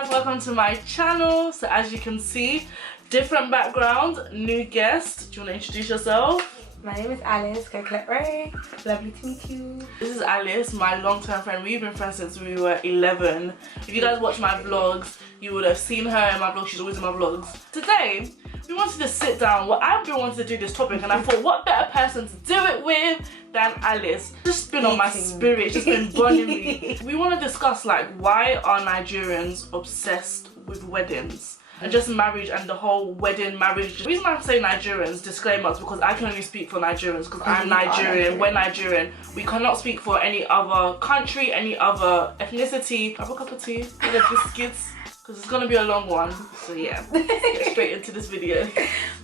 guys, welcome to my channel. So as you can see, different background, new guest. Do you want to introduce yourself? My name is Alice, go collect Ray. Lovely to meet you. This is Alice, my long-term friend. We've been friends since we were 11. If you guys watch my vlogs, you would have seen her in my vlogs. She's always in my vlogs. Today, we wanted to sit down. Well, I've been wanting to do this topic and I thought, what better person to do it with than Alice? Just been on my spirit, just been burning me. We want to discuss like, why are Nigerians obsessed with weddings? And just marriage and the whole wedding marriage. The reason I say Nigerians, disclaimer, is because I can only speak for Nigerians because I'm Nigerian, we're Nigerian. We cannot speak for any other country, any other ethnicity. Have a cup of tea, with the biscuits, because it's gonna be a long one. So yeah, let's get straight into this video.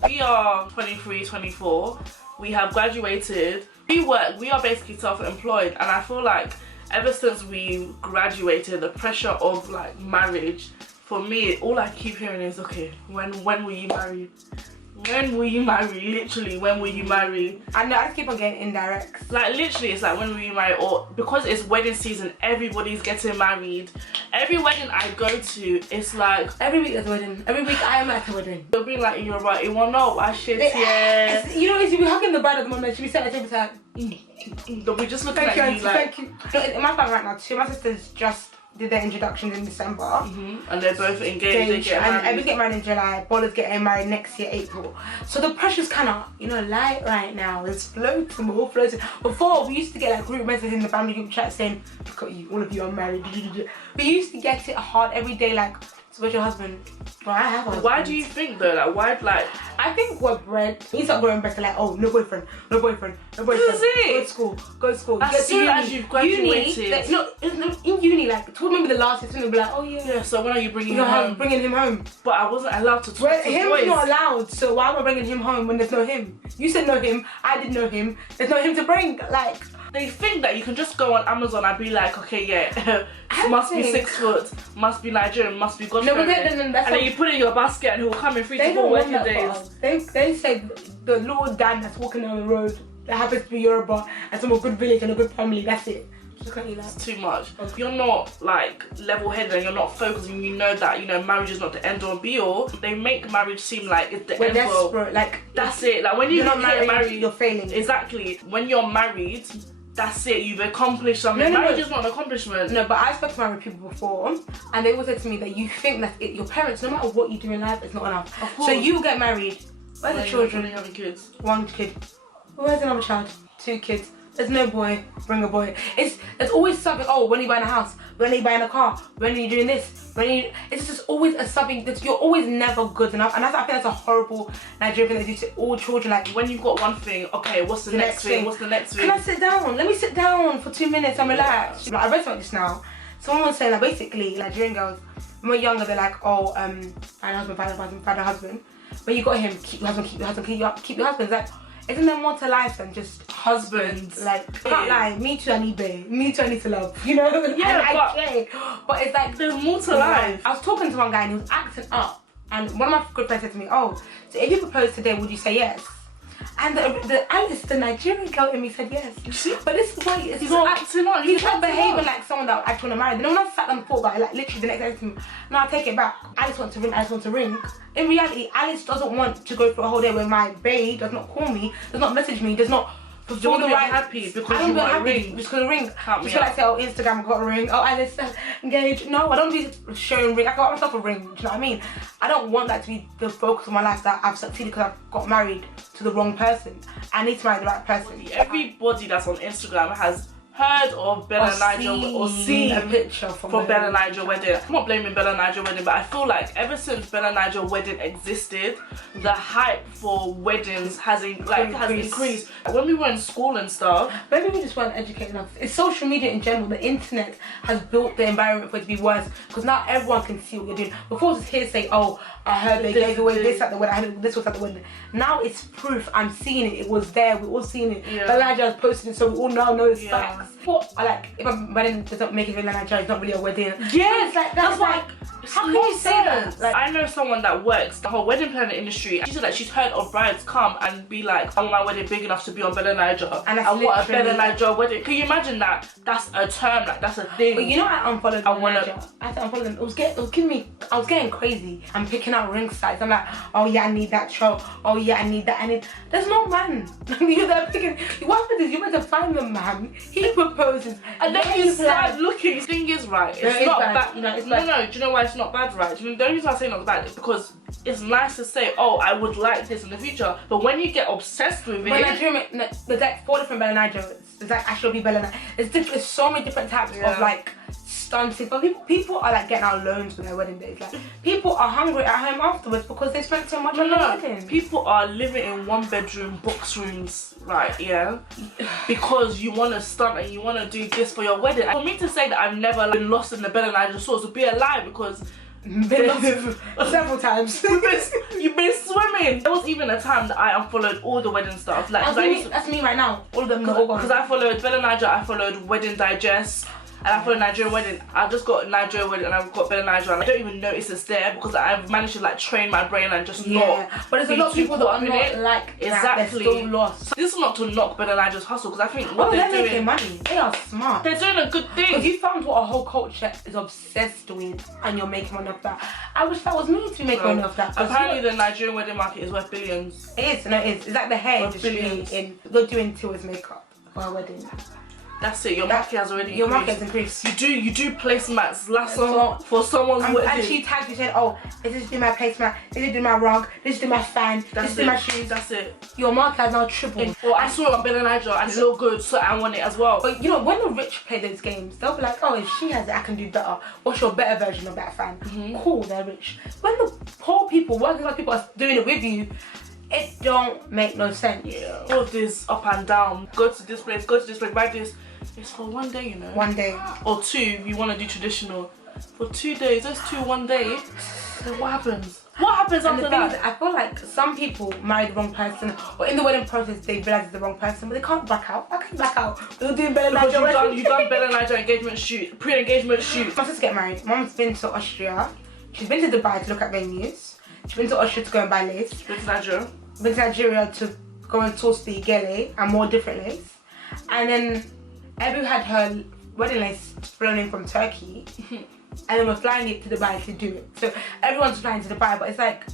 We are 23, 24. We have graduated. We work, we are basically self-employed, and I feel like ever since we graduated, the pressure of like marriage, for me, all I keep hearing is, okay, when will you marry? When will you marry? Literally, when will you marry? I know, I just keep on getting indirects. Like, literally, it's like, when will you marry? Or, because it's wedding season, everybody's getting married. Every wedding I go to, it's like... Every week there's a wedding. Every week I am at a wedding. They'll be like, you're right, you want to know, I shit, yeah. You know, she'll be hugging the bride at the moment, she'll be sitting at the table like... They'll be just looking thank at you, you like... Thank you. In my family right now, two of my sisters just did their introductions in December. And they're both engaged, they get married. And everyone get married in July, Bolla's getting married next year, April. So the pressure's kind of, you know, light right now. It's floating, we're all floating. Before, we used to get like group messages in the family group chat saying, look at you, all of you are married. We used to get it hard every day, like, so where's your husband? Well, I have a husband. Why do you think though? Like, why, like... I think we're bred. We start growing better, like, oh, no boyfriend, no boyfriend, no boyfriend. This is it. Go to school, go to school. As soon as you've graduated. Uni, like, no, in uni, like, to remember the last year, they'll be like, oh yeah. Yeah, so when are you bringing him home? Bringing him home. But I wasn't allowed to talk well, to him's boys. not allowed, so why am I bringing him home when there's no him? You said no him, I didn't know him, there's no him to bring, like... They think that you can just go on Amazon and be like, okay, yeah, must be 6 foot, must be Nigerian, must be God-fearing. No, but then and then you put it in your basket and he'll come in 3 to 4 working days. They say the little dad that's walking down the road that happens to be Yoruba and from a good village and a good family, that's it. It's too much. You're not like level-headed and you're not focused and you know that, you know, marriage is not the end all be all. They make marriage seem like it's the end all. Desperate, like that's it. Like when you're not married, you're failing. Exactly. When you're married, that's it, you've accomplished something. Marriage is not an accomplishment. No, but I've spoken to married people before and they always said to me that you think that your parents, no matter what you do in life, it's not enough. Of course. So you get married, where's the children? When are you having kids? 1 kid. Where's another child? 2 kids. There's no boy, bring a boy. There's always something, oh, when are you buying a house? When are you buying a car? When are you doing this? It's just always a something that you're always never good enough. And I think that's a horrible Nigerian thing they do to all children. Like, when you've got one thing, okay, what's the next thing? What's the next thing? Can I sit down? Let me sit down for 2 minutes and relax. Like, I read something just now. Someone was saying that basically Nigerian girls, when we're younger, they're like, oh, find a husband. When you got him, keep your husband, keep your husband, keep your husband. It's like, isn't there more to life than just husbands? Like, I can't lie, me too I need babe, me too I need to love, you know? Yeah, but it's like, there's more to life. I was talking to one guy and he was acting up, and one of my good friends said to me, oh, so if you proposed today, would you say yes? And the Nigerian girl in me said yes. You see? But this is why he's not acting up. He's not behaving like someone that I actually want to marry. Then when I sat down and thought about it, like literally the next day to me, no, I take it back. Alice wants to ring, Alice wants to ring. In reality, Alice doesn't want to go through a whole day where my babe does not call me, does not message me, does not fulfill the right. Happy because you want to ring. Just gonna ring. Just feel like say, oh, Instagram, I got a ring. Oh, Alice, engaged. No, I don't need to show ring. I got myself a ring. Do you know what I mean? I don't want that to be the focus of my life, that I've succeeded because I've got married to the wrong person. I need to marry the right person. Everybody that's on Instagram has heard of Bella and Nigel or seen a picture from Bella and Nigel wedding. I'm not blaming Bella and Nigel wedding, but I feel like ever since Bella and Nigel wedding existed, the hype for weddings has increased. When we were in school and stuff, maybe we just weren't educated enough. It's social media in general. The internet has built the environment for it to be worse because now everyone can see what you're doing. Before it was hearsay, oh, I heard they gave away this at the wedding, I heard this was at the wedding. Now it's proof, I'm seeing it, it was there, we all seen it. Bella and Nigel has posted it, so we all now know it's facts. What I like, if a wedding doesn't make it really Nigeria, it's not really a wedding. Yeah, it's like that's like How can you say that? Like, I know someone that works the whole wedding planning industry. She said that she's heard of brides come and be like, I want my wedding big enough to be on Bella Niger. And I want a Bella Niger wedding. Can you imagine that? That's a term, like that's a thing. But you know, I unfollowed Niger. I had to unfollow them. I was getting crazy. I'm picking out ring size. I'm like, oh yeah, I need that show. Oh yeah, I need that. There's no man. You're there picking. What happens is you better find the man. He proposes, and then you start looking. The thing is, right? It's not bad. No, do you know why it's not bad, right? The only reason I say not bad is because it's nice to say, oh, I would like this in the future. But when you get obsessed with it, there's like 4 different Bella Nigers. There's like actually Bella Niger. There's so many different types of like stunted. But people are like getting out loans for their wedding days. Like people are hungry at home afterwards because they spent so much on their wedding. People are living in 1-bedroom box rooms, right? Yeah, because you want to stunt and you want to do this for your wedding. And for me to say that I've never been lost in the Bella Niger source would be a lie, because several times. You've been swimming. There was even a time that I unfollowed all the wedding stuff. Like that's me right now. All of them are all gone. Because I followed Bella Niger, I followed Wedding Digest, and I followed Nigerian Wedding. I've just got Nigerian Wedding and I've got Bella Niger, and I don't even notice it's there because I've managed to like train my brain and just not. But there's a lot of people that are not like exactly. They're still lost. So this is not to knock Bella Niger's hustle, because I think what they're making money. They are smart. They're doing a good thing. Because you found what a whole culture is obsessed with, and you're making money off that. I wish that was me to be making money off that. Apparently, the Nigerian wedding market is worth billions. It is. No, it is. It's like the hair industry. You're doing Tiwa's makeup for a wedding. That's it. Your market has already increased. Your market has increased. You do placemats last summer for someone's wedding. And she tagged you, said, oh, this is do my placemat, this is do my rug, this is do my fan, this is do my shoes. That's it. Your market has now tripled. Well, I saw it on Bella Niger and it looked good, so I want it as well. But you know, when the rich play those games, they'll be like, oh, if she has it, I can do better. What's your better version of that fan? Cool, they're rich. When the poor people, working class people are doing it with you, it don't make no sense. Yeah. All this up and down. Go to this place, buy this. It's for one day, you know. One day. Or 2, if you want to do traditional. For 2 days, that's 2 one day. Then what happens? What happens after that? I feel like some people marry the wrong person, or in the wedding process they realise it's the wrong person, but they can't back out. I can't back out. We're doing Bella Niger. You've done Bella Niger engagement shoot, pre-engagement shoot. My sister get married. Mum's been to Austria. She's been to Dubai to look at venues. She's been to Austria to go and buy lace. Been to Nigeria. Been to Nigeria to go and toast the gele and more different lace. And then Ebu had her wedding lace flown in from Turkey, and then we're flying it to Dubai to do it. So everyone's flying to Dubai, but it's like,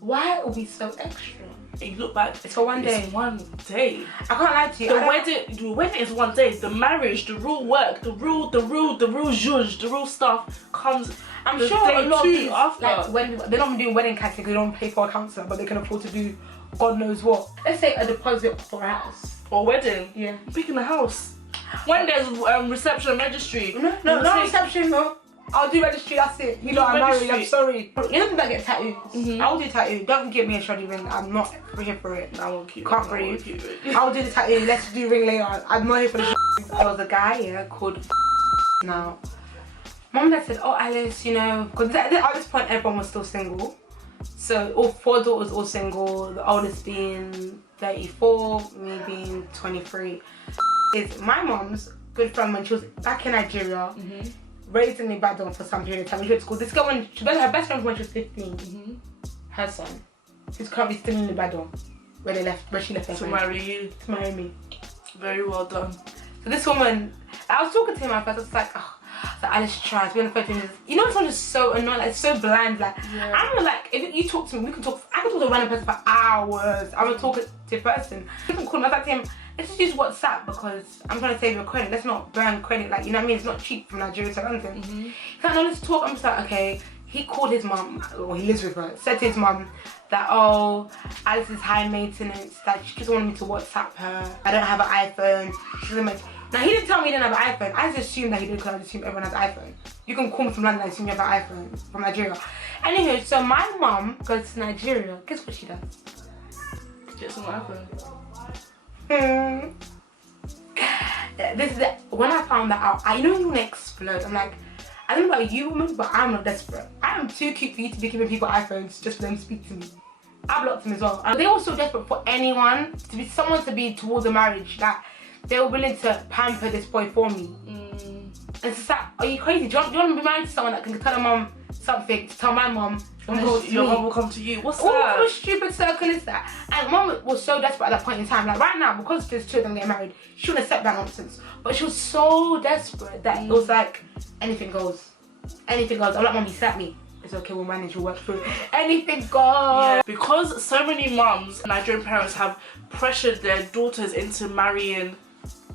why are we so extra? You look back, it's for one day. It's one day. I can't lie to you. The wedding is one day. The marriage, the real work, the real zhuzh, the real stuff comes. I'm sure a lot of these, after. like when they're not doing wedding catering, they don't pay for a counselor, but they can afford to do God knows what. Let's say a deposit for a house or wedding. Yeah. I'm picking a house. When there's reception, registry. No reception, no. I'll do registry, that's it. You know, I'm married, I'm sorry. You know that get tattoos? I'll do tattoo. Don't give me a shoddy ring. I'm not here for it. I won't keep it. Can't breathe. I'll do the tattoo. Let's do ring later. I'm not here for the There was a guy called now. Mum and Dad said, oh Alice, you know, because at this point everyone was still single. So all 4 daughters all single, the oldest being 34, me being 23. Is my mom's good friend when she was back in Nigeria, raising me back down for some period of time. We went to school. This girl, her best friend when she was 15, her son, who's currently still in Ibadan, where she left her to marry you. To marry me. Very well done. So this woman, I was talking to him at first, I was like, oh, so Alice tries, we're on the phone. You know, someone just so annoying, like so bland. Like I'm like, if you talk to me, we can talk. I can talk to a random person for hours. I'm a talkative person. You can call him. I was like to him, let's just use WhatsApp because I'm trying to save your credit. Let's not burn credit. Like, you know what I mean? It's not cheap from Nigeria to London. He's like, no, let's talk. I'm just like, okay. He called his mum, or he lives with her, said to his mum that, oh, Alice is high maintenance, that she just wanted me to WhatsApp her. I don't have an iPhone. Now, he didn't tell me he didn't have an iPhone. I just assumed that he did because I just assumed everyone has an iPhone. You can call me from London and assume you have an iPhone from Nigeria. Anyway, so my mum goes to Nigeria. Guess what she does? Gets an iPhone. This is it. When I found that out, I know you want to explode. I'm like, I don't know about you women, but I'm not desperate. I am too cute for you to be giving people iPhones just for them to speak to me. I blocked them as well. And they were so desperate for anyone, to be someone to be towards a marriage, that they were willing to pamper this boy for me. And it's just like, are you crazy? Do you want to be married to someone that can tell a mum something to tell my mum. Your mum will come to you. What's What that? kind of stupid circle is that? And mum was so desperate at that point in time. Like right now, because there's two of them getting married, she wouldn't accept that nonsense. But she was so desperate that it was like, anything goes. Anything goes. I'm like, mum, you slapped me. It's okay, we'll manage, we'll work through it. Anything goes. Yeah, because so many mums, Nigerian parents, have pressured their daughters into marrying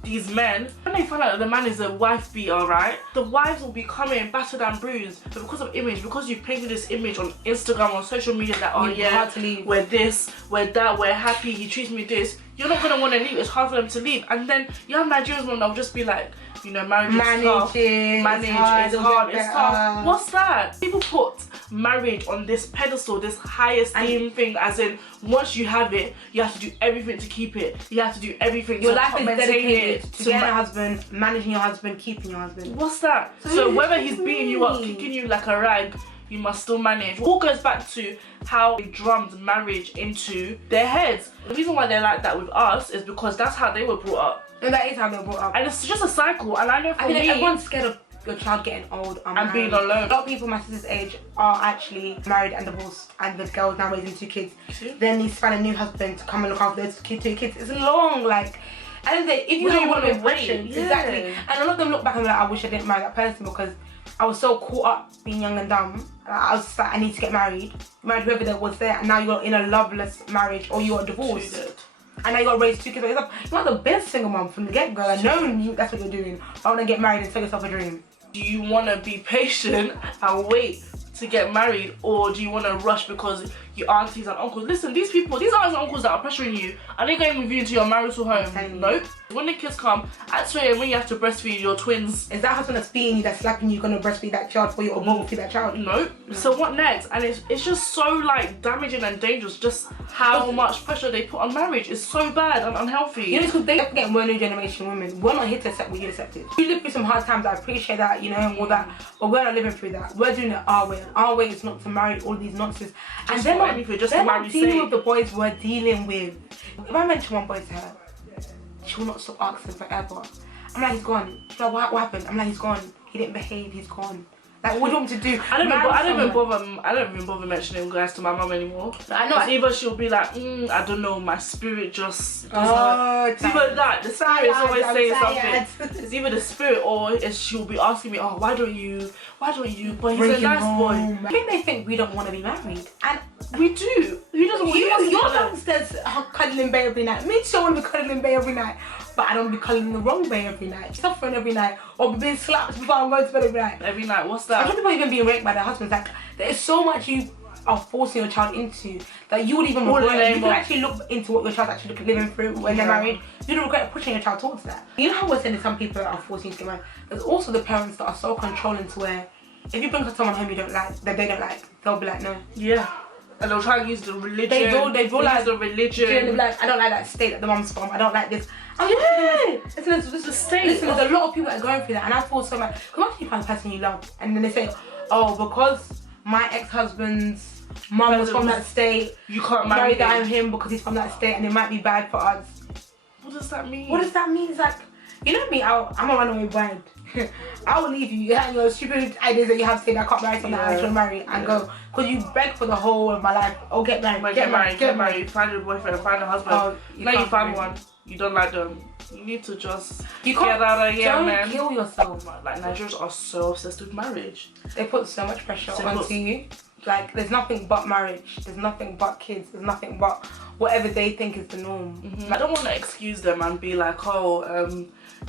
these men. When they find out that the man is a wife beater, right? The wives will be coming battered and bruised, but because of image, because you painted this image on Instagram, on social media that, oh yeah, we're this, we're that, we're happy, he treats me this, you're not gonna want to leave. It's hard for them to leave. And then you have Nigerians that will just be like, you know, marriage is tough. Manage, it's hard, it's tough. What's that? People put marriage on this pedestal, this highest esteem thing, as in once you have it, you have to do everything to keep it. You have to do everything your to life is maintain dedicated it. to getting a husband, managing your husband, keeping your husband. What's that? So whether he's beating you up, kicking you like a rag, you must still manage. It all goes back to how they drummed marriage into their heads. The reason why they're like that with us is because that's how they were brought up. And that is how they were brought up. And it's just a cycle. And I know for me, everyone's scared of your child getting old and being alone. A lot of people my sister's age are actually married and divorced, and the girl's now raising 2 kids. Then needs to find a new husband to come and look after those 2 kids. It's long, like, and if you have one impression, exactly. And a lot of them look back and be like, I wish I didn't marry that person because I was so caught up being young and dumb. I was just like, I need to get married whoever there was there, and now you're in a loveless marriage or you're divorced. And now you gotta raise 2 kids. You're not the best single mom from the get-go. I know that's what you're doing. I wanna get married and tell yourself a dream. Do you wanna be patient and wait to get married, or do you want to rush because your aunties and uncles? Listen, these people, these aunts and uncles that are pressuring you, are they going with you into your marital home? Nope. When the kids come, at 2 AM when you have to breastfeed your twins, is that husband that's beating you, that's slapping you, gonna breastfeed that child for you or won't feed that child? Nope. So what next? And it's just so like damaging and dangerous. Just how much pressure they put on marriage is so bad and unhealthy. You know, it's because they forget we're new generation women. We're not here to accept what you accepted. You live through some hard times. I appreciate that, you know, and all that. But we're not living through that. We're doing it our way. Our way is not to marry all these nonsense. And they're not dealing with the boys we're dealing with. If I mention one boy to her, she will not stop asking forever. I'm like, he's gone. She's like, what happened? I'm like, he's gone. He didn't behave. He's gone. Like, what do you want me to do? I don't even bother mentioning guys to my mum anymore. I know. Either she'll be like, I don't know, my spirit just doesn't. It's either that, the spirit is always saying something. It's either the spirit or she'll be asking me, why don't you? But he's a nice boy. I think they think we don't want to be married, and we do. Who doesn't want to be married? You're downstairs cuddling Bay every night. Me too, I want to be cuddling Bay every night. But I don't be cuddling the wrong Bay every night. Suffering every night. Or being slapped before I'm going to bed every night. Every night, what's that? I don't people even being raped by their husbands. Like, there is so much you are forcing your child into that you would even regret. You can actually look into what your child's actually living through when they're married. You don't regret pushing your child towards that. You know how we're saying that some people are forcing you to get married? There's also the parents that are so controlling to where if you bring someone home you don't like, that they don't like, they'll be like, no. Yeah. And they'll try and use the religion. They will like the religion. They'll be like, I don't like that state that the mum's from. I don't like this. Listen, there's a state. Listen, there's a lot of people that are going through that, and I feel so bad. Come on, you find a person you love, and then they say, oh, because my ex-husband's mum was from that state, you can't marry him because he's from that state, and it might be bad for us. What does that mean? What does that mean? It's like, you know me, I'm a runaway bride. I will leave you and your stupid ideas that you have saying I can't marry someone that I should marry and go. Because you beg for the whole of my life. Oh, get married, get married. Find a boyfriend, find a husband. Now you find one. You don't like them. You need to just get out of here, man. Don't kill yourself. Like, Nigerians are so obsessed with marriage. They put so much pressure onto you. Like, there's nothing but marriage. There's nothing but kids. There's nothing but whatever they think is the norm. I don't want to excuse them and be like,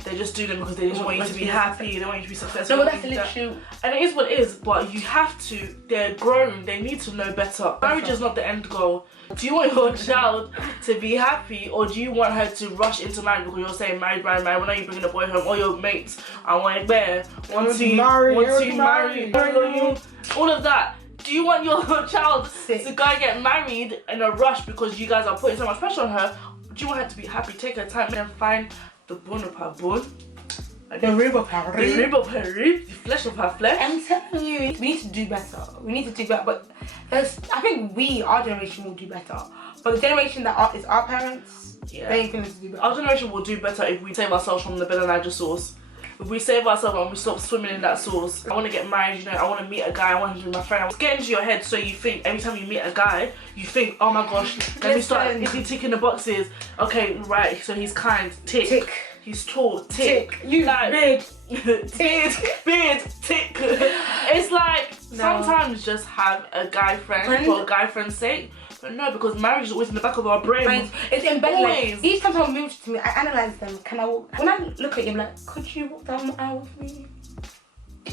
they're just doing it because they just want you to be happy, they want you to be successful. No, but that's literally... And it is what it is, but you have to, they're grown, they need to know better. Marriage is not the end goal. Do you want your child to be happy, or do you want her to rush into marriage because you're saying married, when are you bringing a boy home? All your mates are want to marry, all of that. Do you want your child to go and get married in a rush because you guys are putting so much pressure on her? Do you want her to be happy, take her time and find the bone of her bone, the rib of her rib, the flesh of her flesh? I'm telling you, we need to do better. We need to do better, but I think our generation will do better. But the generation that is our parents, they ain't gonna do better. Our generation will do better if we save ourselves from the Bella Niger sauce we save ourselves and we stop swimming in that sauce. I want to get married, you know, I want to meet a guy, I want him to be my friend. It's getting into your head, so you think every time you meet a guy, you think, oh my gosh, let me start, is he ticking the boxes? Okay, right, so he's kind, tick. He's tall, tick. You like, big, beard, tick. It's like, sometimes just have a guy friend for a guy friend's sake. But no, because marriage is always in the back of our brain. It's embedded. Like, each time someone moves to me, I analyze them. Can I walk? When I look at you, I'm like, could you walk down the aisle with me?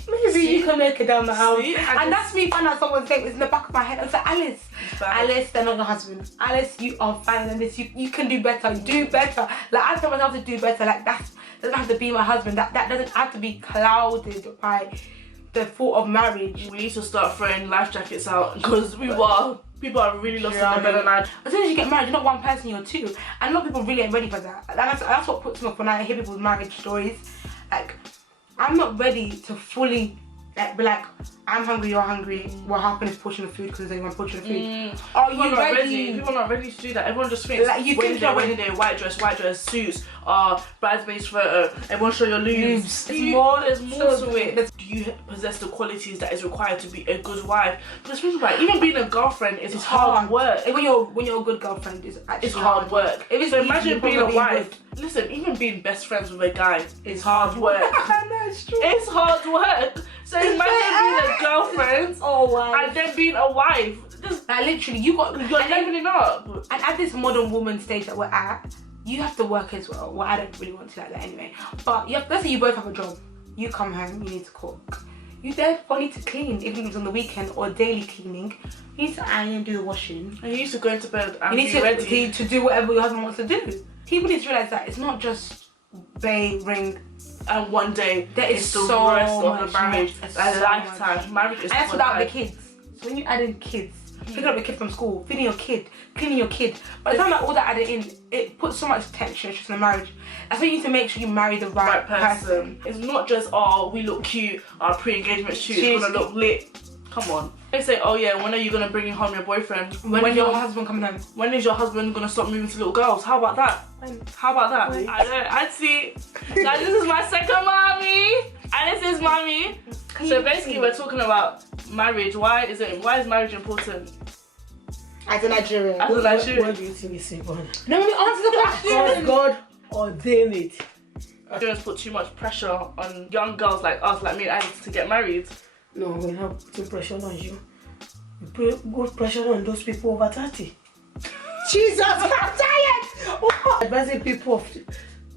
Maybe you can make it down the aisle. And that's me finding out someone's name is in the back of my head. I was like, Alice, they're not your husband. Alice, you are fine than this. You can do better. Do better. Like, I tell myself to do better. Like, that doesn't have to be my husband. That doesn't have to be clouded by the thought of marriage. We need to start throwing life jackets out because people are really lost in the bed at night. As soon as you get married, you're not one person, you're two. And a lot of people really ain't ready for that. That's what puts me off when I hear people's marriage stories. Like, I'm not ready to fully be like, I'm hungry, you're hungry. We're halving this portion of food because there's only one portion of food. Are you ready? People are not ready to do that. Everyone just thinks like wedding day, white dress, suits, bridesmaids photo. Everyone show your lubes. There's more to it. Do you possess the qualities that is required to be a good wife? Because think about it, even being a girlfriend is hard work. When you're a good girlfriend, it's hard work. So imagine being a wife. Listen, even being best friends with a guy is hard work. It's true. It's hard work. So imagine being a girlfriend and then being a wife. Like literally, you're leveling up. And at this modern woman stage that we're at, you have to work as well. Well, I don't really want to like that anyway. But let's say you both have a job. You come home, you need to cook. You therefore need to clean, even if it's on the weekend or daily cleaning. You need to iron, do the washing. And you need to go into bed and you need ready to do whatever your husband wants to do. People need to realise that it's not just bay, ring, and one day. There is the so rest of much the marriage. It's a so lifetime. Much. Marriage is and that's without the kids. So when you add in kids, picking up your kid from school, feeding your kid, cleaning your kid. By the time that all that added in, it puts so much tension in a marriage. That's why you need to make sure you marry the right person. It's not just, oh, we look cute, our pre-engagement shoot is gonna look lit. Come on. They say, oh yeah, when are you gonna bring home your boyfriend? When is your husband coming home? When is your husband gonna stop moving to little girls? How about that? How about that? When? I see. Now this is my second mommy, and this is mommy. So basically, we're talking about marriage. Why is marriage important? As a Nigerian. What do you think is important? No, we answer the question. God ordained it. Nigerians put too much pressure on young girls like us, like me and Alice, to get married. No, we're not putting pressure on you. We put good pressure on those people over 30. Jesus, I'm tired! Advising people,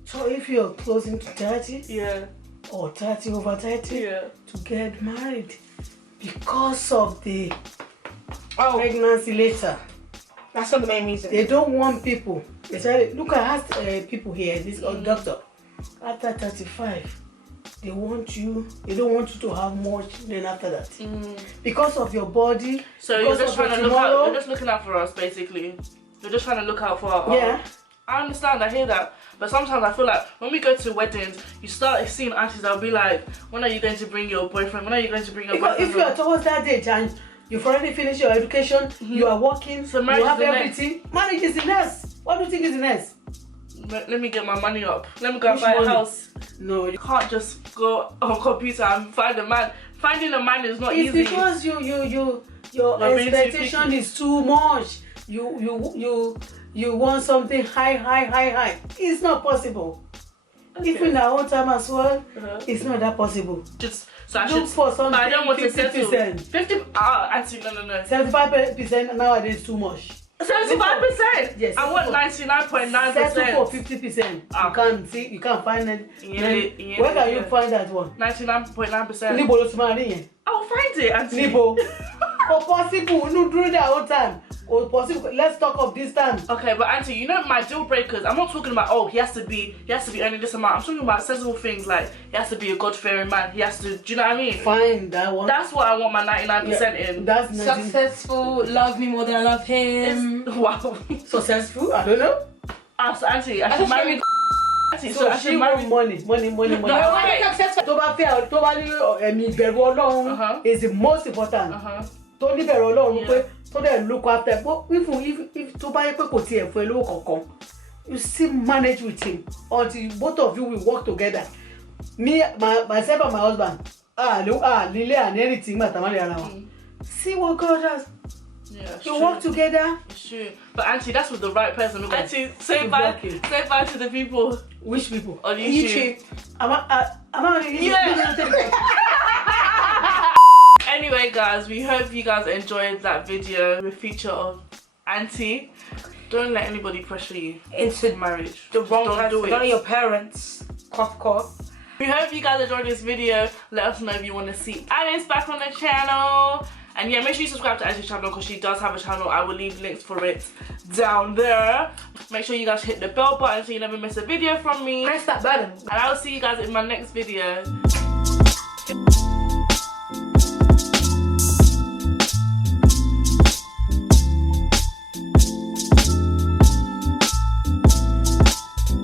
so if you're closing to 30, or 30 over 30, to get married because of the pregnancy later. That's not the main reason. They don't want people. They say, look, I asked people here, this doctor, after 35. They don't want you to have more children after that. Because of your body. So you're just trying to look out, you're just looking out for us basically. You're just trying to look out for our I understand, I hear that. But sometimes I feel like when we go to weddings, you start seeing aunties that'll be like, when are you going to bring your boyfriend? When are you going to bring your boyfriend? If you are towards that age and you've already finished your education, you are working, so you have everything. Marriage is the next. What do you think is the next? Let me get my money up. Let me go and buy a house. No, you can't just go on computer and find a man. Finding a man is not easy. It's because your expectation is too much. You want something high. It's not possible. Okay. Even in our own time as well, it's not that possible. So I look for something. But I don't want 50%. To settle. 50%. Actually, no. 75% nowadays is too much. 75%. Yes. I want 99.9%. Settle for 50%. You can't find it. Where can you find that one? 99.9%. I'll find it, Auntie. Nibo. But possible, no during their own time. Or possible. Let's talk of this time. Okay, but Auntie, you know my deal breakers. I'm not talking about he has to be earning this amount. I'm talking about sensible things like he has to be a God-fearing man. He has to. Do you know what I mean? Fine, that one. That's what I want my 99% in. That's successful. Love me more than I love him. Wow. Successful? I don't know. So Auntie, I should marry. So she wants money. No, wait. Is the most important. Don't leave her alone. So they look after. But if to buy you still manage with him until both of you will work together. Me, myself and my husband. Lily and anything, see what God has. Yeah, You work together. It's true. But Auntie, that's with the right person. Auntie, say You're bye. working. Say bye to the people. Which people? On YouTube. I'm on YouTube. Yeah. Anyway, guys, we hope you guys enjoyed that video with feature of Auntie. Don't let anybody pressure you into marriage. the wrong Don't person. do it. None of your parents. Cough, cough. We hope you guys enjoyed this video. Let us know if you want to see Alice back on the channel. And yeah, make sure you subscribe to Alice's channel because she does have a channel. I will leave links for it down there. Make sure you guys hit the bell button so you never miss a video from me. Press that button. And I will see you guys in my next video.